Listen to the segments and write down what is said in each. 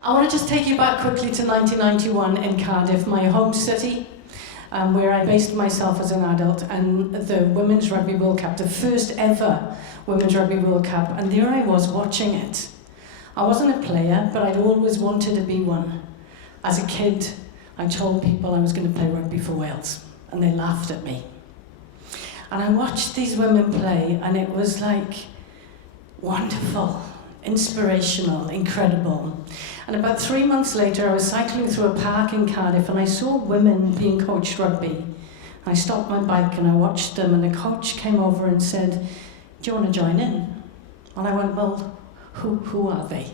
I want to just take you back quickly to 1991 in Cardiff, my home city, where I based myself as an adult, and the Women's Rugby World Cup, the first ever Women's Rugby World Cup, and there I was watching it. I wasn't a player, but I'd always wanted to be one. As a kid, I told people I was going to play rugby for Wales, and they laughed at me. And I watched these women play, and it was like wonderful, inspirational, incredible. And about 3 months later, I was cycling through a park in Cardiff, and I saw women being coached rugby. I stopped my bike and I watched them, and the coach came over and said, "Do you want to join in?" And I went, "Well, who are they?"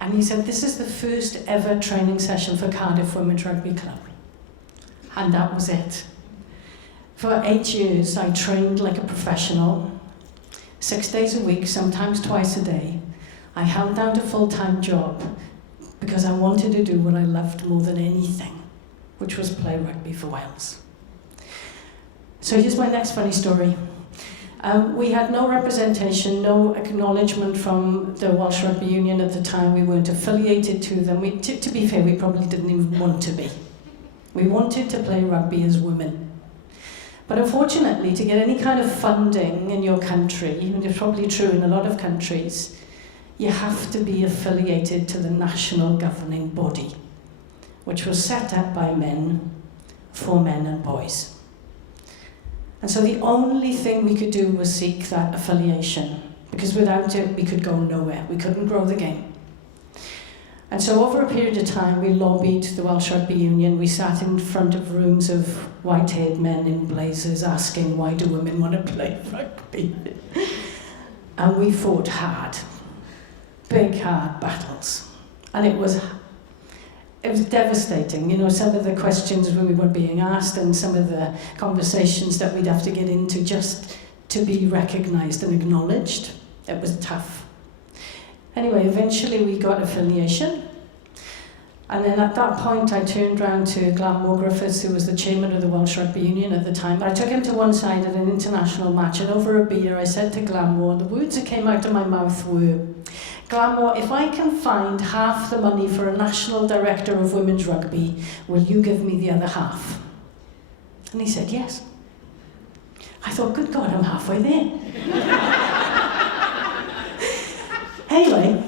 And he said, "This is the first ever training session for Cardiff Women's Rugby Club." And that was it. For 8 years, I trained like a professional, 6 days a week, sometimes twice a day. I held down a full-time job because I wanted to do what I loved more than anything, which was play rugby for Wales. So here's my next funny story. We had no representation, no acknowledgement from the Welsh Rugby Union at the time. We weren't affiliated to them. To be fair, we probably didn't even want to be. We wanted to play rugby as women. But unfortunately, to get any kind of funding in your country, and it's probably true in a lot of countries, you have to be affiliated to the national governing body, which was set up by men, for men and boys. And so the only thing we could do was seek that affiliation, because without it, we could go nowhere. We couldn't grow the game. And so over a period of time, we lobbied the Welsh Rugby Union. We sat in front of rooms of white-haired men in blazers asking, why do women want to play rugby? And we fought hard, big, hard battles. And it was devastating. You know, some of the questions we were being asked and some of the conversations that we'd have to get into just to be recognised and acknowledged. It was tough. Anyway, eventually we got affiliation. And then at that point, I turned round to Glanmore Griffiths, who was the chairman of the Welsh Rugby Union at the time. I took him to one side at an international match, and over a beer, I said to Glanmore, the words that came out of my mouth were, "Glanmore, if I can find half the money for a national director of women's rugby, will you give me the other half?" And he said, yes. I thought, good God, I'm halfway there. Anyway,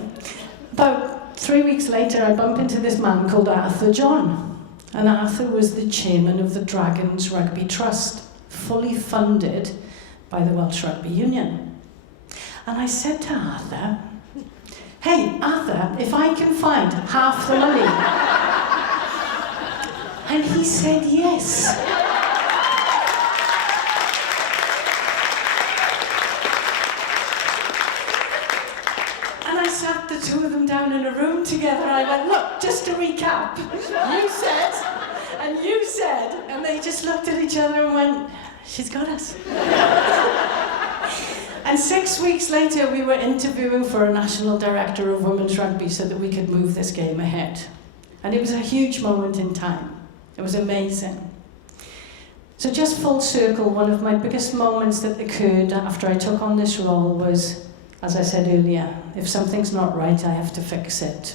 about 3 weeks later, I bumped into this man called Arthur John. And Arthur was the chairman of the Dragons Rugby Trust, fully funded by the Welsh Rugby Union. And I said to Arthur, "Hey, Arthur, if I can find half the money." And he said yes. And I sat the two of them down in a room together. I went, "Look, just to recap, you said, and you said," and they just looked at each other and went, "She's got us." And 6 weeks later, we were interviewing for a national director of women's rugby so that we could move this game ahead. And it was a huge moment in time. It was amazing. So just full circle, one of my biggest moments that occurred after I took on this role was, as I said earlier, if something's not right, I have to fix it.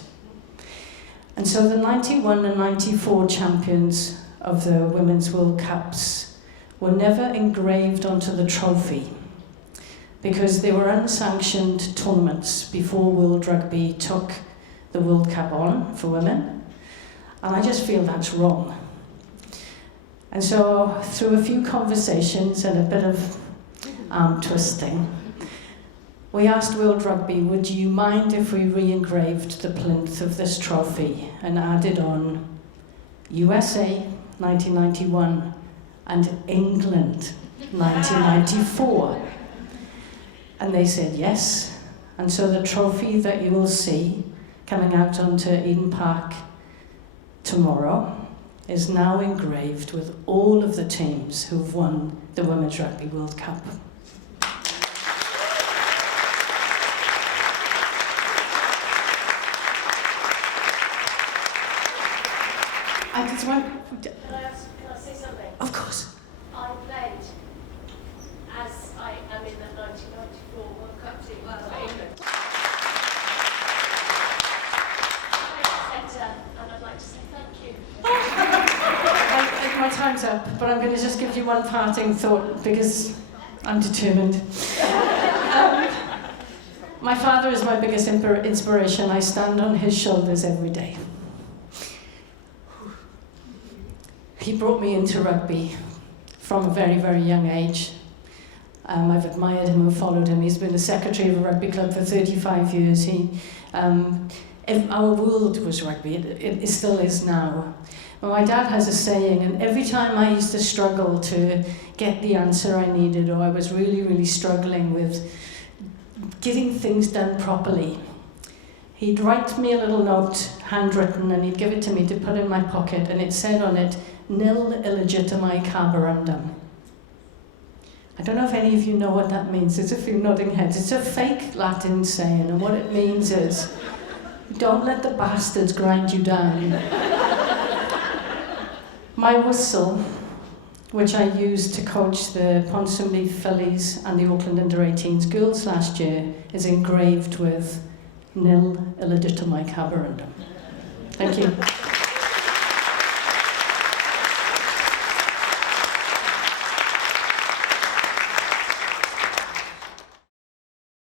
And so the 91 and 94 champions of the Women's World Cups were never engraved onto the trophy, because they were unsanctioned tournaments before World Rugby took the World Cup on for women. And I just feel that's wrong. And so through a few conversations and a bit of arm twisting, we asked World Rugby, would you mind if we re-engraved the plinth of this trophy and added on USA 1991 and England 1994? And they said yes. And so the trophy that you will see coming out onto Eden Park tomorrow is now engraved with all of the teams who've won the Women's Rugby World Cup. I just want... Can I say something? Of course. I played as I am in the 1994 World Cup team for England. up, but I'm going to just give you one parting thought because I'm determined. My father is my biggest inspiration. I stand on his shoulders every day. He brought me into rugby from a very, very young age. I've admired him and followed him. He's been the secretary of a rugby club for 35 years. Our world was rugby. It still is now. Well, my dad has a saying, and every time I used to struggle to get the answer I needed, or I was really, really struggling with getting things done properly, he'd write me a little note, handwritten, and he'd give it to me to put in my pocket, and it said on it, "Nil illegitimae carborundum." I don't know if any of you know what that means. There's a few nodding heads. It's a fake Latin saying, and what it means is, don't let the bastards grind you down. My whistle, which I used to coach the Ponsonby Fillies and the Auckland Under-18s girls last year, is engraved with "Nil illegitimae carborundum." Thank you.